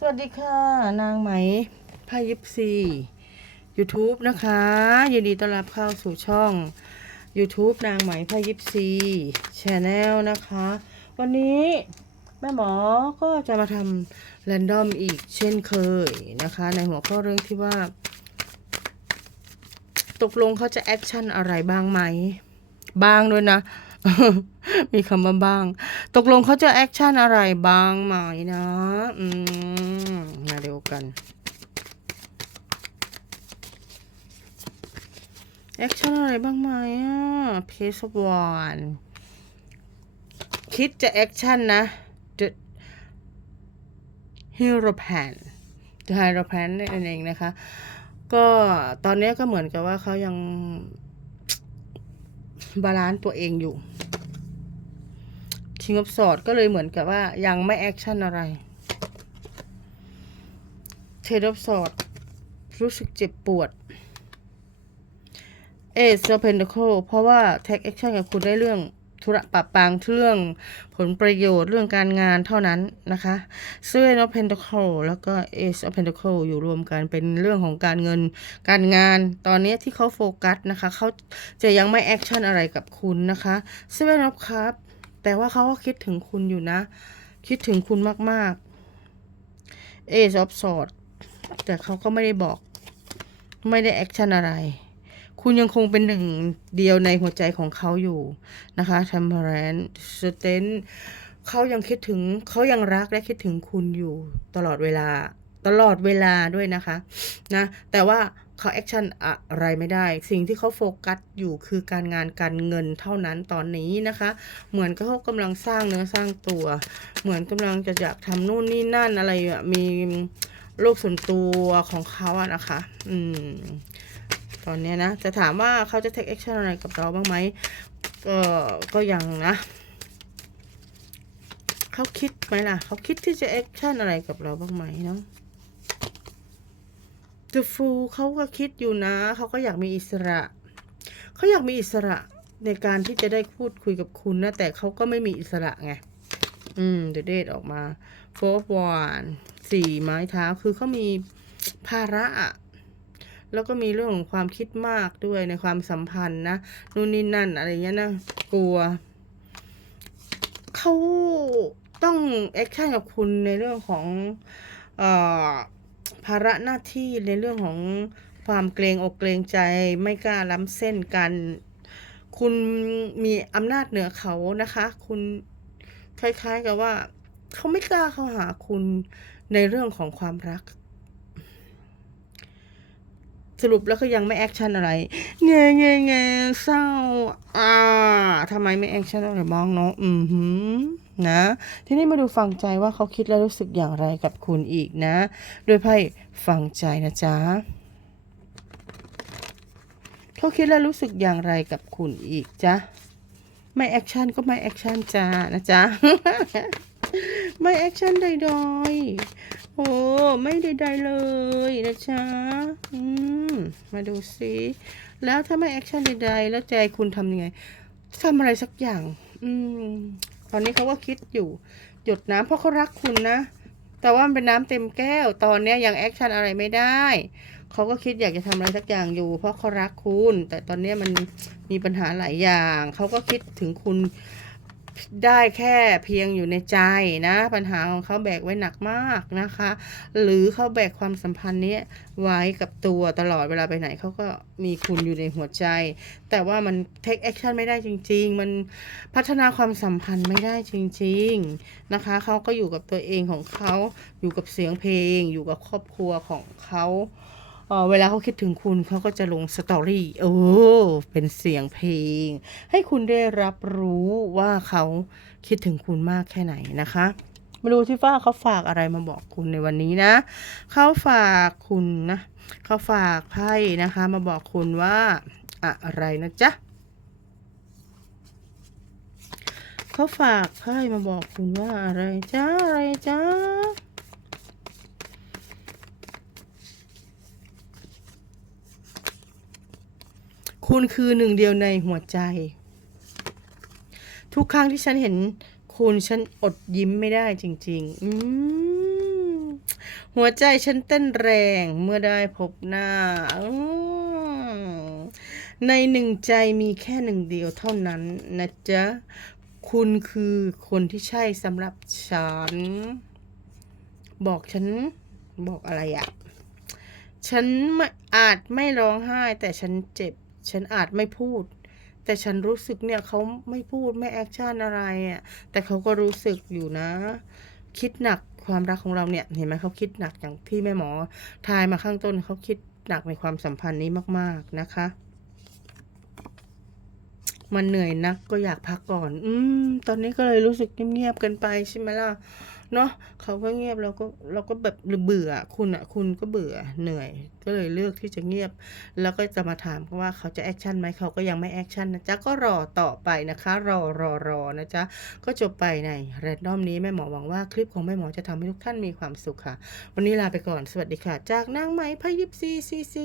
สวัสดีค่ะ นางไหมพายิปซี YouTube นะคะยินดีต้อนรับเข้าสู่ช่อง YouTube นางไหมพายิปซีชแนลนะคะ วันนี้แม่หมอก็จะมาทำแรนดอมอีกเช่นเคยนะคะ ในหัวข้อเรื่องที่ว่า ตกลงเขาจะแอคชั่นอะไรบ้างไหม บ้างด้วยนะ มีคำว่าบ้าง ตกลงเขาจะแอคชั่นอะไรบ้างไหมนะ อืม มาดูกัน แอคชั่นอะไรบ้างไหมอะเพสวานคิดจะแอคชั่นนะ The Hero Pan The Hero Pan นั่นเองนะคะ ก็ตอนนี้ก็เหมือนกับว่าเขายัง บาลานซ์ตัวเองอยู่ ชิงอบสอดก็เลยเหมือนกับว่ายังไม่แอคชั่นอะไรเทดอบสอดรู้สึกเจ็บปวด เอสเพนเดโคเพราะว่าแท็กแอคชั่นกับคุณได้เรื่อง ธุระปะปางเรื่องผลประโยชน์เรื่องการงานเท่านั้นนะคะเซเว่นออฟเพนเดโคแล้วก็เอสออฟเพนเดโคอยู่รวมกันเป็นเรื่องของการเงินการงาน ตอนนี้ที่เขาโฟกัสนะคะเขาจะยังไม่แอคชั่นอะไรกับคุณนะคะเซเว่นออฟครับแต่ว่าเขาก็คิดถึงคุณอยู่นะ คิดถึงคุณมากๆเอสออฟสอดแต่เขาก็ไม่ได้บอกไม่ได้แอคชั่นอะไร คุณยังคงเป็นหนึ่งเดียวในหัวใจของเขาอยู่นะคะทัมเ r รนสเตนเขายังคิดถึงเขายังรักและคิดถึงคุณอยู่ตลอดเวลาตลอดเวลาด้วยนะคะนะแต่ว่าเขาแอคชั่นอะไรไม่ได้ สิ่งที่เขาโฟกัสอยู่คือการงานการเงินเท่านั้นตอนนี้นะคะ เหมือนเขากำลังสร้างเนื้อสร้างตัว เหมือนกำลังจะอยากทำนู่นนี่นั่นอะไรมีโลกส่วนตัวของเขาอะนะคะ อืม ตอนนี้นะ จะถามว่าเขาจะ take action อะไรกับเราบ้างไหมก็ก็ยังนะเขาคิดไหมล่ะ เขาคิดที่จะ action อะไรกับเราบ้างไหมเนาะ The Fool เขาก็คิดอยู่นะ เขาก็อยากมีอิสระ เขาอยากมีอิสระในการที่จะได้พูดคุยกับคุณนะ แต่เขาก็ไม่มีอิสระไง อืม The Date ออกมา Four One สี่ไม้เท้า คือเขามีภาระอะ แล้วก็มีเรื่องของความคิดมากด้วยในความสัมพันธ์นะนู่นนี่นั่นอะไรเงี้ยนะกลัวเขาต้องแอคชั่นกับคุณในเรื่องของอภาระหน้าที่ในเรื่องของความเกรงอกเกรงใจไม่กล้าล้ำเส้นกัน คุณมีอำนาจเหนือเขานะคะ คุณคล้ายๆกับว่า เขาไม่กล้าเข้าหาคุณในเรื่องของความรัก สรุปแล้วก็ยังไม่แอคชั่นอะไรเงยเงยเงยเศร้า อ่าทำไมไม่แอคชั่นอะไรบ้างเนาะอืมหืมนะ ทีนี้มาดูฟังใจว่าเขาคิดและรู้สึกอย่างไรกับคุณอีกนะ โดยไพ่ฟังใจนะจ๊ะเขาคิดและรู้สึกอย่างไรกับคุณอีกจ๊ะ ไม่แอคชั่นก็ไม่แอคชั่นจ้านะจ๊ะ ไม่แอคชั่นใดๆโอ้ไม่ใดๆเลยนะจ๊ะอืมมาดูสิแล้วถ้าไม่แอคชั่นใดๆแล้วใจคุณทำยังไงทำอะไรสักอย่าง อืม ตอนนี้เขาก็คิดอยู่ หยดน้ำเพราะเขารักคุณนะ แต่ว่ามันเป็นน้ำเต็มแก้ว ตอนนี้ยังแอคชั่นอะไรไม่ได้เขาก็คิดอยากจะทำอะไรสักอย่างอยู่ เพราะเขารักคุณ แต่ตอนนี้มันมีปัญหาหลายอย่าง เขาก็คิดถึงคุณ ได้แค่เพียงอยู่ในใจนะ ปัญหาของเขาแบกไว้หนักมากนะคะ หรือเขาแบกความสัมพันธ์นี้ไว้กับตัวตลอดเวลาไปไหนเขาก็มีคุณอยู่ในหัวใจ แต่ว่ามัน take action ไม่ได้จริง ๆ มันพัฒนาความสัมพันธ์ไม่ได้จริง ๆนะคะเขาก็อยู่กับตัวเองของเขาอยู่กับเสียงเพลง อยู่กับครอบครัวของเขา เวลาเขาคิดถึงคุณเขาก็จะลงสตอรี่โอ้เป็นเสียงเพลง ให้คุณได้รับรู้ว่าเขาคิดถึงคุณมากแค่ไหนนะคะมาดูที่ฟ้าเขาฝากอะไรมาบอกคุณในวันนี้นะ เขาฝากคุณนะเขาฝากไพ่นะคะ มาบอกคุณว่าอะไรนะจ๊ะเขาฝากไพ่มาบอกคุณว่าอะไรจ้าอะไรจ้า คุณคือหนึ่งเดียวในหัวใจ ทุกครั้งที่ฉันเห็น คุณฉันอดยิ้มไม่ได้จริง ๆ อืหัวใจฉันเต้นแรงเมื่อได้พบหน้า ในหนึ่งใจมีแค่หนึ่งเดียวเท่านั้นนะจ๊ะ คุณคือคนที่ใช่สำหรับฉัน บอกฉันบอกอะไรอะฉันไม่อาจไม่ร้องไห้แต่ฉันเจ็บ ฉันอาจไม่พูด แต่ฉันรู้สึกเนี่ยเขาไม่พูดไม่แอคชั่นอะไรอะแต่เขาก็รู้สึกอยู่นะ คิดหนักความรักของเราเนี่ยเห็นไหมเขาคิดหนักอย่างที่แม่หมอ ทายมาข้างต้นเขาคิดหนักในความสัมพันธ์นี้มาก ๆนะคะ มันเหนื่อยนักก็อยากพักก่อน อืม ตอนนี้ก็เลยรู้สึกเงียบๆกันไปใช่ไหมล่ะ เนาะเขาก็เงียบเราก็เราก็แบบเบื่อคุณอะคุณก็เบื่อเหนื่อย ก็เลยเลือกที่จะเงียบ แล้วก็จะมาถามว่าเขาจะแอคชั่นไหมเขาก็ยังไม่แอคชั่นนะจ๊ะก็รอต่อไปนะคะ รอรอรอนะจ๊ะก็จบไปในแรนดอมนี้แม่หมอหวังว่าคลิปของแม่หมอจะทำให้ทุกท่านมีความสุขค่ะ วันนี้ลาไปก่อนสวัสดีค่ะ จากนางไหมพยิบซีซีซี